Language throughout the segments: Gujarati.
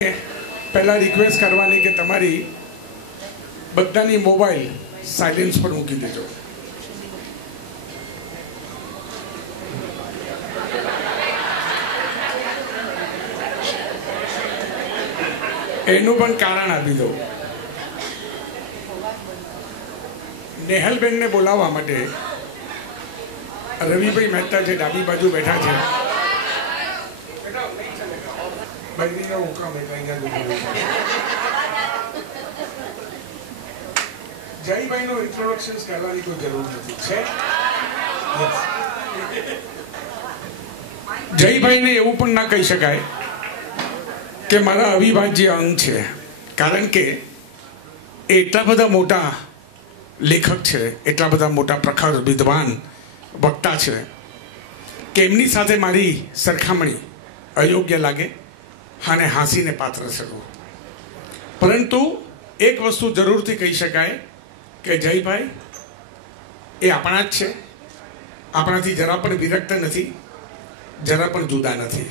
પહેલા રિક્વેસ્ટ કરવાની કે તમારી બધાની મોબાઈલ સાયલેન્સ પર મૂકી દેજો. એનું પણ કારણ આપી દઉં. નેહલબેનને બોલાવવા માટે રવિભાઈ મહેતા છે, ડાબી બાજુ બેઠા છે. જયભાઈનું ઇન્ટ્રોડક્શન કરવાની કોઈ જરૂર નથી. છે જયભાઈને એવું પણ ના કહી શકાય કે મારા અવિભાજ્ય અંગ છે, કારણ કે એટલા બધા મોટા લેખક છે, એટલા બધા મોટા પ્રખર વિદ્વાન વક્તા છે કે એમની સાથે મારી સરખામણી અયોગ્ય લાગે અને હાંસીને પાત્ર છે. પરંતુ એક વસ્તુ જરૂરથી કહી શકાય કે જયભાઈ એ આપણા જ છે, આપણાથી જરા પણ વિરક્ત નથી, જરા પણ જુદા નથી.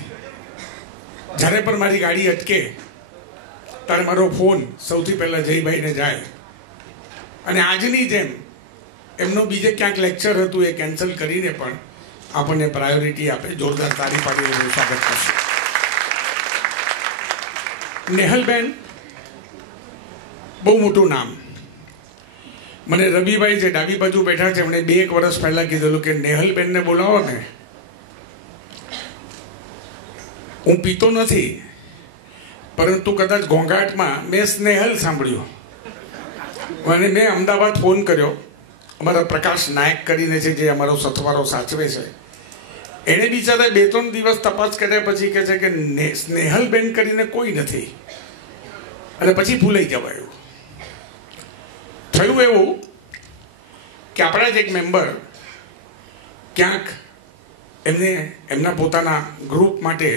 જ્યારે પણ મારી ગાડી અટકે ત્યારે મારો ફોન સૌથી પહેલાં જયભાઈને જાય અને આજની જેમ એમનો બીજે ક્યાંક લેક્ચર હતું એ કેન્સલ કરીને પણ આપણને પ્રાયોરિટી આપે. જોરદાર તાળી પાડીને એનું સ્વાગત કરશે. નેહલબેન બહુ મોટું નામ. મને રવિભાઈ જે ડાબી બાજુ બેઠા છે એમણે 2-1 વર્ષ પહેલાં કીધેલું કે નેહલબેનને બોલાવો ને. હું પીતો નથી, પરંતુ કદાચ ઘોંઘાટમાં મેં સ્નેહલ સાંભળ્યું અને મેં અમદાવાદ ફોન કર્યો. અમારા પ્રકાશ નાયક કરીને છે જે અમારો સથવારો સાચવે છે, એણે બિચારા 2-3 દિવસ તપાસ કર્યા પછી કહે છે કે સ્નેહલબેન કરીને કોઈ નથી, અને પછી ભૂલાઈ જવાયું. થયું એવું કે આપણા જ એક મેમ્બર ક્યાંક એમને એમના પોતાના ગ્રુપ માટે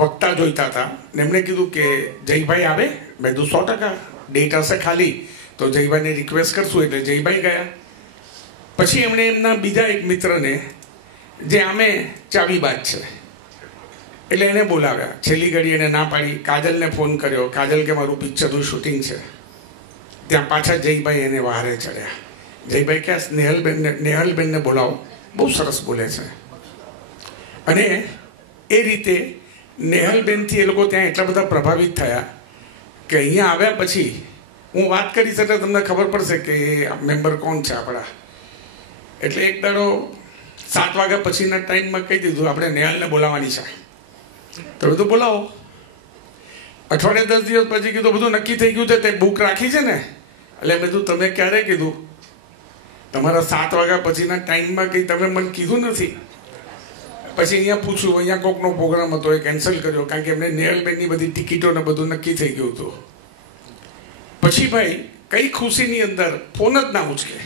વક્તા જોઈતા હતા ને એમણે કીધું કે જયભાઈ આવે. મેં કીધું 100% ડેટ હશે ખાલી તો જયભાઈને રિક્વેસ્ટ કરશું. એટલે જયભાઈ ગયા. પછી એમણે એમના બીજા એક મિત્રને જે આમે ચાવીબાજ છે એટલે એને બોલાવ્યા. છેલ્લી ઘડી એને ના પાડી. કાજલને ફોન કર્યો. કાજલ કે મારું પિક્ચરનું શૂટિંગ છે. ત્યાં પાછા જયભાઈ એને વહારે ચડ્યા. જયભાઈ ક્યાં નેહલબેનને બોલાવો, બહુ સરસ બોલે છે. અને એ રીતે નેહલબેનથી એ લોકો ત્યાં એટલા બધા પ્રભાવિત થયા કે અહીંયા આવ્યા પછી હું વાત કરીશ એટલે તમને ખબર પડશે કે મેમ્બર કોણ છે આપણા. એટલે એક દાડો 7 વાગ્યા પછીના ટાઈમમાં કહી દીધું આપણે નેહલને બોલાવવાની છે. તો બધું બોલાવો. અઠવાડિયે 10 દિવસ પછી કીધું બધું નક્કી થઈ ગયું છે, તે બુક રાખી છે ને. એટલે મેં કીધું તમે ક્યારે કીધું? તમારા 7 વાગ્યા પછીના ટાઈમમાં કંઈ તમે મને કીધું નથી. પછી અહીંયા પૂછ્યું, અહીંયા કોકનો પ્રોગ્રામ હતો એ કેન્સલ કર્યો, કારણ કે એમને નેહલબેનની બધી ટિકિટો ને બધું નક્કી થઈ ગયું હતું. પછી ભાઈ કઈ ખુશીની અંદર ફોન જ ના ઉચકે.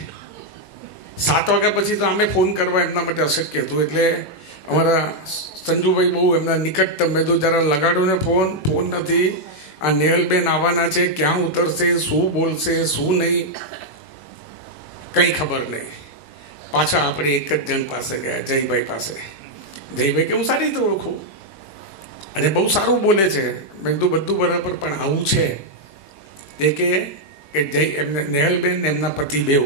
7 વાગ્યા પછી તો અમે ફોન કરવા એમના માટે અશક્ય હતું. એટલે અમારા સંજુભાઈ બહુ એમના નિકટતમ. મેં તો જરા લગાડ્યો ને ફોન નથી. આ નેહલબેન આવવાના છે, ક્યાં ઉતરશે, શું બોલશે, શું નહીં, કંઈ ખબર નહીં. પાછા આપણે એક જ જણ પાસે ગયા, જયભાઈ પાસે. જયભાઈ કે હું સારી રીતે ઓળખું અને બહુ સારું બોલે છે. મેં કીધું બધું બરાબર, પણ આવું છે એ કે એમને નેહલબેન એમના પતિ બેવ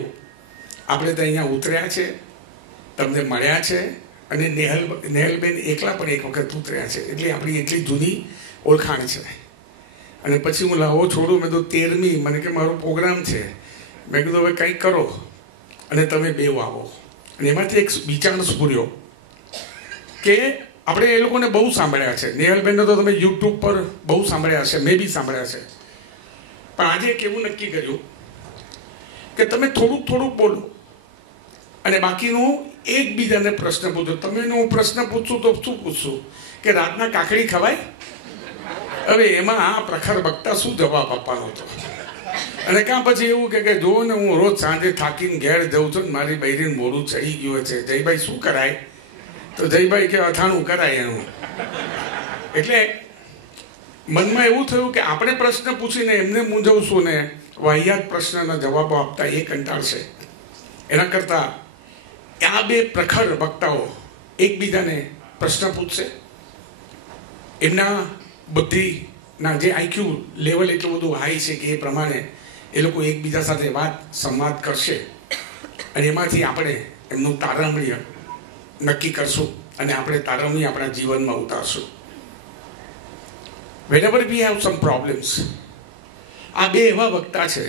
આપણે તો અહીંયા ઉતર્યા છે, તમને મળ્યા છે, અને નેહલબેન એકલા પણ એક વખત ઉતર્યા છે. એટલે આપણી એટલી જૂની ઓળખાણ છે. અને પછી હું લાવો છોડું. મેં તો 13મી મને કે મારો પ્રોગ્રામ છે. મેં કીધું હવે કંઈક કરો અને તમે બેવ આવો. અને એમાંથી એક વિચાર સ્ફૂર્યો કે આપણે એ લોકોને બહુ સાંભળ્યા છે. નેહલબેનને તો તમે યુટ્યુબ પર બહુ સાંભળ્યા છે, મેં બી સાંભળ્યા છે. પણ આજે એક એવું નક્કી કર્યું કે તમે થોડુંક બોલો અને બાકીનું એકબીજાને પ્રશ્ન પૂછો. તમે હું પ્રશ્ન પૂછું તો શું પૂછશું કે રાતના કાકડી ખવાય? હવે એમાં આ પ્રખર વક્તા શું જવાબ આપવાનો હતો? અને કાં પછી એવું કે જુઓ ને હું રોજ સાંજે થાકીને ઘેર જઉં છું ને મારી બૈરીને મોડું ચડી ગયું છે, જયભાઈ શું કરાય? તો જયભાઈ કે અથાણું કરાય એનું. એટલે મનમાં એવું થયું કે આપણે પ્રશ્ન પૂછીને એમને મૂંઝવશું ને વાહિયાત પ્રશ્નના જવાબો આપતા એ કંટાળશે. એના કરતાં આ 2 પ્રખર વક્તાઓ એકબીજાને પ્રશ્ન પૂછશે, એમના બુદ્ધિ ના જે આઈક્યુ લેવલ એટલું બધું હાઈ છે કે એ પ્રમાણે એ લોકો એકબીજા સાથે સંવાદ કરશે અને એમાંથી આપણે એમનું તારવણ્ય નક્કી કરશું અને આપણે તારવણી આપણા જીવનમાં ઉતારશું. whenever we have some problems, આ બે એવા વક્તા છે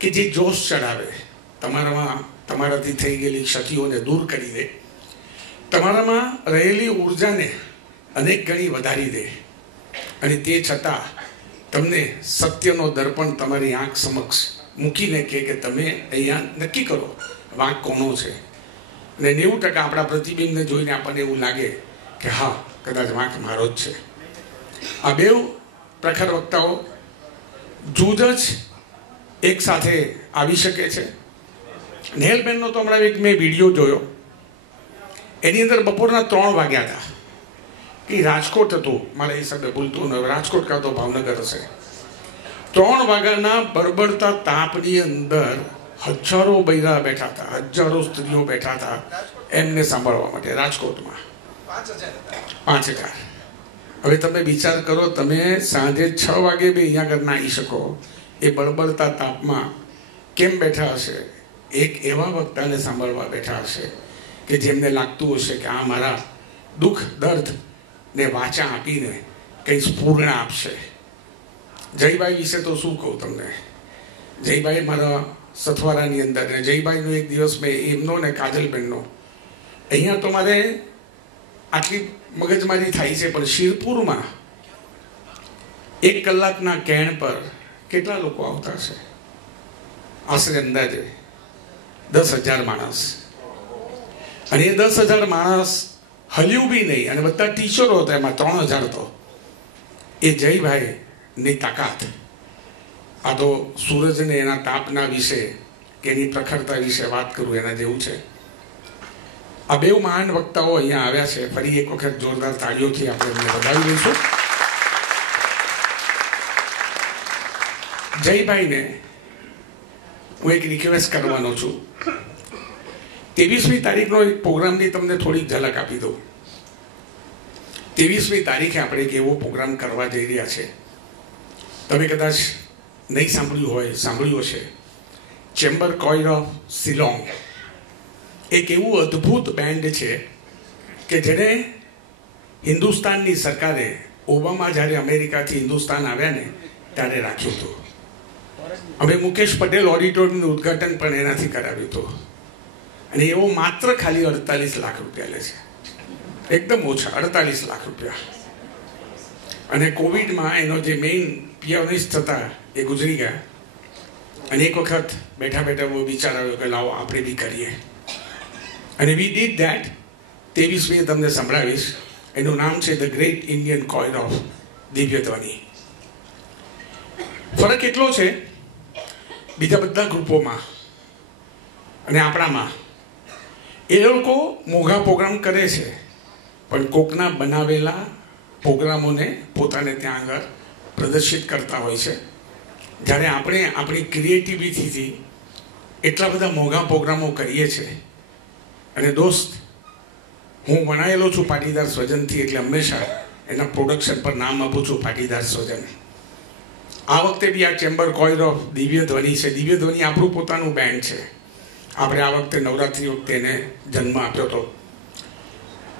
કે જે જોશ ચડાવે, તમારાથી થઈ ગયેલી ક્ષતિઓને દૂર કરી દે, તમારામાં રહેલી ઉર્જાને અનેક ગણી વધારી દે અને તે છતાં તમને સત્યનો દર્પણ તમારી આંખ સમક્ષ મૂકીને કે તમે અહીંયા નક્કી કરો વાંક કોનો છે. અને 90% આપણા પ્રતિબિંબને જોઈને આપણને એવું લાગે કે હા, કદાચ વાંક મારો જ છે. આ બે પ્રખર વક્તાઓ જૂજ જ એક સાથે આવી શકે છે. નેહલબેનનો તો હમણાં એક મેં વિડીયો જોયો, એની અંદર બપોરના 3 વાગ્યા હતા કે રાજકોટ હતું, મારે એ શબ્દ ભૂલતું ન, રાજકોટ કાં તો ભાવનગર હશે. 3 વાગ્યાના બળબડતા તાપની અંદર હજારો બૈરા બેઠા હતા, હજારો સ્ત્રીઓ બેઠા હતા એમને સાંભળવા માટે રાજકોટમાં. 5,000. હવે તમે વિચાર કરો, તમે સાંજે 6 વાગે બી અહીંયા આગળ ના આવી શકો એ બળબડતા તાપમાં કેમ બેઠા હશે? એક એવા વક્તાને સાંભળવા બેઠા હશે કે જેમને લાગતું હશે કે આ મારા દુઃખ દર્દ ને વાચા આપીને કંઈ સ્ફૂર્ણ આપશે. જયભાઈ વિશે તો શું કહું તમને. જયભાઈ મારા સથવારાની અંદર, ને જયભાઈનો એક દિવસ મેં એમનો ને કાજલબેનનો, અહીંયા તો મારે આટલી મગજમારી થાય છે, પણ શિરપુરમાં 1 કલાકના કેણ પર કેટલા લોકો આવતા હશે? આશરે અંદાજે 10,000 માણસ. અને એ 10,000 માણસ હલ્યું બી નહીં, અને બધા ટીચરો હતા, એમાં 3,000 તો એ જયભાઈની તાકાત. આ તો સૂરજને એના તાપના વિશે કે એની પ્રખરતા વિશે વાત કરું એના જેવું છે. આ બે મહાન વક્તાઓ અહીંયા આવ્યા છે. ફરી એક વખત જોરદાર તાળીઓથી આપણે એમને વધાવી લઈશું. જયભાઈને હું એક રિક્વેસ્ટ કરવાનો છું. 23મી તારીખનો એક પ્રોગ્રામની તમને થોડીક ઝલક આપી દઉં. 23મી તારીખે આપણે એક એવો પ્રોગ્રામ કરવા જઈ રહ્યા છે, તમે કદાચ નહીં સાંભળ્યું હોય, સાંભળ્યું હશે. ચેમ્બર કોઈર ઓફ શિલોંગ એક એવું અદ્ભુત બેન્ડ છે કે જેને હિન્દુસ્તાનની સરકારે, ઓબામા જ્યારે અમેરિકાથી હિન્દુસ્તાન આવ્યા ને ત્યારે રાખ્યું હતું. અમે મુકેશ પટેલ ઓડિટોરિયમનું ઉદ્ઘાટન પણ એનાથી કરાવ્યું હતું. અને એવો માત્ર ખાલી 48 લાખ રૂપિયા લે છે, એકદમ ઓછા 48 લાખ રૂપિયા. અને કોવિડમાં એનો જે મેઇન પિયાનિસ્ટ હતા એ ગુજરી ગયા. અને એક વખત બેઠા બેઠા એવો વિચાર આવ્યો કે લાવો આપણે બી કરીએ. અને વી ડીડ ધેટ. 23મીએ તમને સંભળાવીશ. એનું નામ છે ધ ગ્રેટ ઇન્ડિયન કોઈર ઓફ દિવ્યધ્વનિ. ફરક એટલો છે બીજા બધા ગ્રુપોમાં અને આપણામાં, એ લોકો મોંઘા પ્રોગ્રામ કરે છે, પણ કોકના બનાવેલા પ્રોગ્રામોને પોતાને ત્યાં આગળ પ્રદર્શિત કરતા હોય છે. જ્યારે આપણે આપણી ક્રિએટિવિટીથી એટલા બધા મોંઘા પ્રોગ્રામો કરીએ છીએ. અને દોસ્ત, હું વણાયેલો છું પાટીદાર સ્વજનથી, એટલે હંમેશા એના પ્રોડક્શન પર નામ આપું છું પાટીદાર સ્વજન. આ વખતે બી આ ચેમ્બર કોઈર ઓફ દિવ્યધ્વનિ છે. દિવ્યધ્વનિ આપણું પોતાનું બેન્ડ છે. આપણે આ વખતે નવરાત્રિ વખતે એને જન્મ આપ્યો હતો.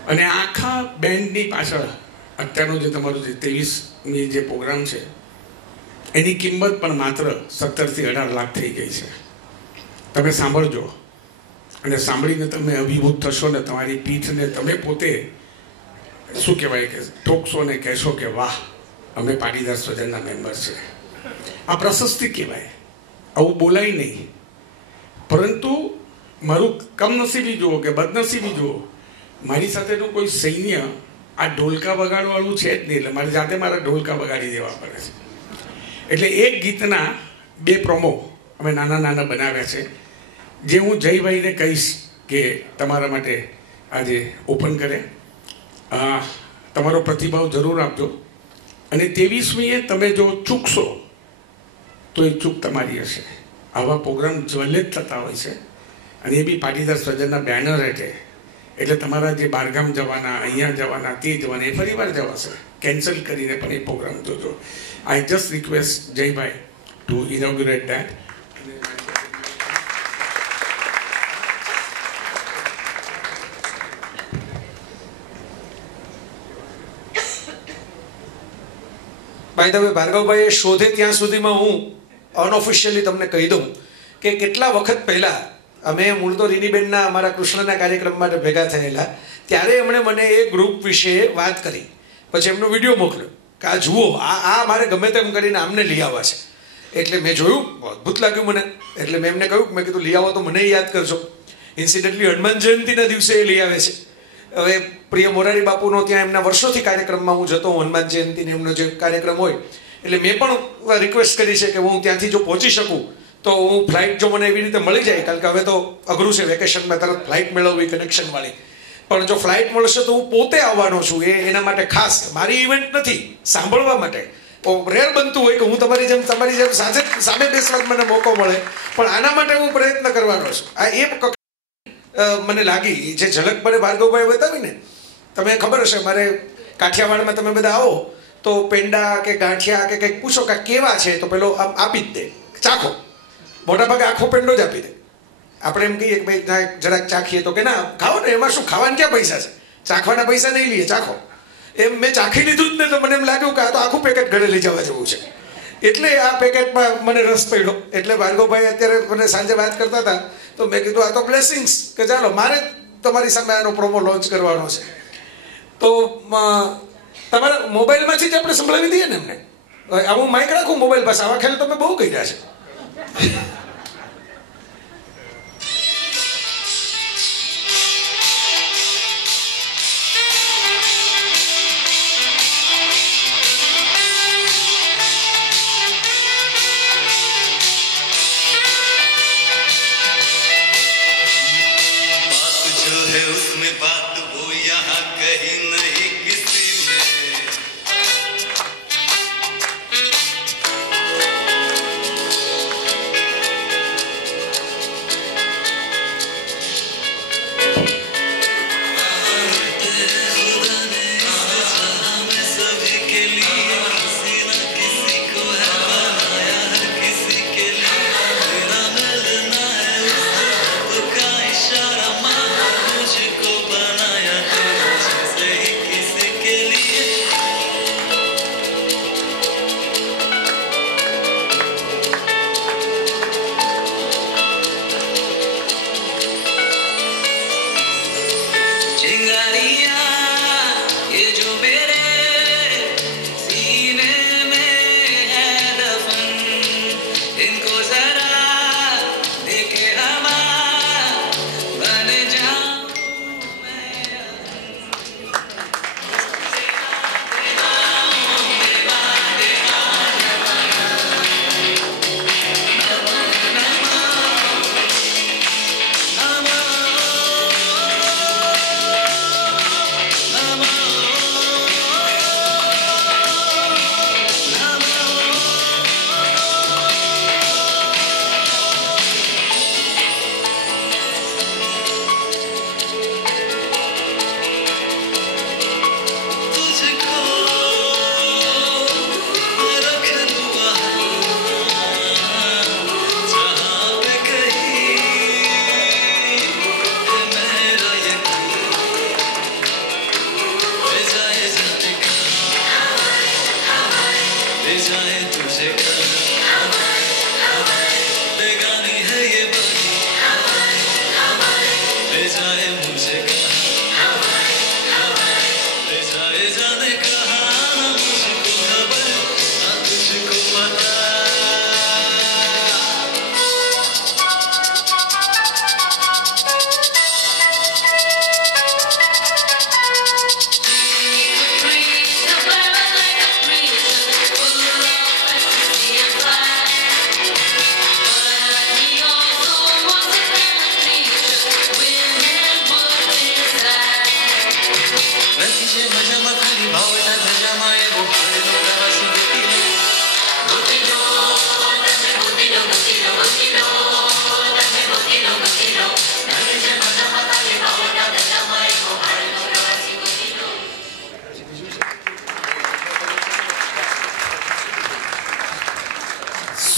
અને આખા બેન્ડની પાછળ અત્યારનો જે તમારું જે 23મી જે પ્રોગ્રામ છે એની કિંમત પણ માત્ર 17 થી 18 લાખ થઈ ગઈ છે. તમે સાંભળજો અને સાંભળીને તમે અભિભૂત થશો ને તમારી પીઠને તમે પોતે શું કહેવાય કે ઠોકશો ને કહેશો કે વાહ, અમે પાટીદાર સ્વજનના મેમ્બર છે. આ પ્રશસ્તિ કહેવાય. આવું બોલાય નહીં. પરંતુ મારું કમનસીબી જુઓ કે બદનસીબી જુઓ, મારી સાથેનું કોઈ સૈન્ય આ ઢોલકા વગાડવાળું છે જ નહીં, એટલે મારી જાતે મારા ઢોલકા વગાડી દેવા પડે છે. એટલે એક ગીતના 2 પ્રોમો અમે નાના નાના બનાવ્યા છે, જે હું જયભાઈને કહીશ કે તમારા માટે આજે ઓપન કરે. તમારો પ્રતિભાવ જરૂર આપજો. અને 23મીએ તમે જો ચૂકશો તો એ ચૂક તમારી હશે. આવા પ્રોગ્રામ જ્વલે જ થતા હોય છે, અને એ બી પાટીદાર સ્વજનના બેનર હેઠે એટલે તમારા જે બહારગામ જવાના, અહીંયા જવાના, તે જવાના, એ ફરીવાર જવાશે. કેન્સલ કરીને પણ એ પ્રોગ્રામ જોજો. આઈ જસ્ટ રિક્વેસ્ટ જયભાઈ ટુ ઇનોગ્યુરેટ ધેટ. ભાઈ તમે ભાર્ગવભાઈએ શોધે ત્યાં સુધીમાં હું અનઓફિશિયલી તમને કહી દઉં કે કેટલા વખત પહેલાં અમે મૂળ તો રીનીબેનના અમારા કૃષ્ણના કાર્યક્રમ માટે ભેગા થયેલા, ત્યારે એમણે મને એ ગ્રુપ વિશે વાત કરી. પછી એમનો વિડીયો મોકલ્યો કે આ જુઓ, આ મારે ગમે તેમ કરીને આમને લઈ આવવા છે. એટલે મેં જોયું, અદ્ભુત લાગ્યું મને. એટલે મેં એમને કહ્યું, મેં કીધું લઈ આવો તો મને યાદ કરજો. ઇન્સિડન્ટલી હનુમાન જયંતિના દિવસે એ લઈ આવે છે. હવે પ્રિય મોરારી બાપુનો ત્યાં એમના વર્ષોથી કાર્યક્રમમાં હું જતો, હનુમાન જયંતિનો એમનો જે કાર્યક્રમ હોય, એટલે મેં પણ રિક્વેસ્ટ કરી છે કે હું ત્યાંથી જો પહોંચી શકું તો હું ફ્લાઇટ જો મને એવી રીતે મળી જાય, કારણ કે હવે તો અઘરું છે વેકેશનમાં તરત ફ્લાઇટ મેળવવી કનેક્શનવાળી, પણ જો ફ્લાઇટ મળશે તો હું પોતે આવવાનો છું. એના માટે ખાસ મારી ઇવેન્ટ નથી, સાંભળવા માટે. રેર બનતું હોય કે હું તમારી જેમ સામે બેસવાનો મને મોકો મળે, પણ આના માટે હું પ્રયત્ન કરવાનો છું. આ એ મને લાગી જે ઝલક મને ભાર્ગવભાઈ બતાવી ને, તમે ખબર હશે મારે કાઠિયાવાડમાં તમે બધા આવો તો પેંડા કે ગાંઠિયા કે કંઈક પૂછો કે કેવા છે, તો પેલો આપી જ દે, ચાખો. મોટાભાગે આખો પેંડો જ આપી દે. આપણે એમ કહીએ કે ભાઈ જરાક ચાખીએ તો કે ના ખાઓ ને, એમાં શું ખાવાના ક્યાં પૈસા છે, ચાખવાના પૈસા નહીં લઈએ, ચાખો. એમ મેં ચાખી લીધું જ ને તો મને એમ લાગ્યું કે આ તો આખું પેકેટ ઘરે લઈ જવા જેવું છે. એટલે આ પેકેટમાં મને રસ પડ્યો. એટલે ભાર્ગવભાઈ અત્યારે મને સાંજે વાત કરતા હતા તો મેં કીધું આ તો બ્લેસિંગ્સ, કે ચાલો મારે તમારી સામે આનો પ્રોમો લોન્ચ કરવાનો છે. તો તમારા મોબાઈલમાંથી જ આપણે સંભળાવી દઈએ ને એમને. હું માઇક રાખું મોબાઈલ પાસે, આવા ખ્યાલ તમે બહુ કર્યા છે.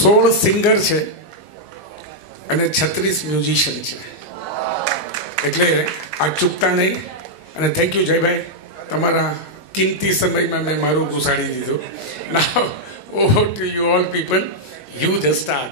16 સિંગર છે અને 36 મ્યુઝિશિયન છે. એટલે આ ચૂકતા નહીં. અને થેન્ક યુ જયભાઈ, તમારા કિંમતી સમયમાં મેં મારું ઘુસાડી દીધું. Now over to you all people, you the star.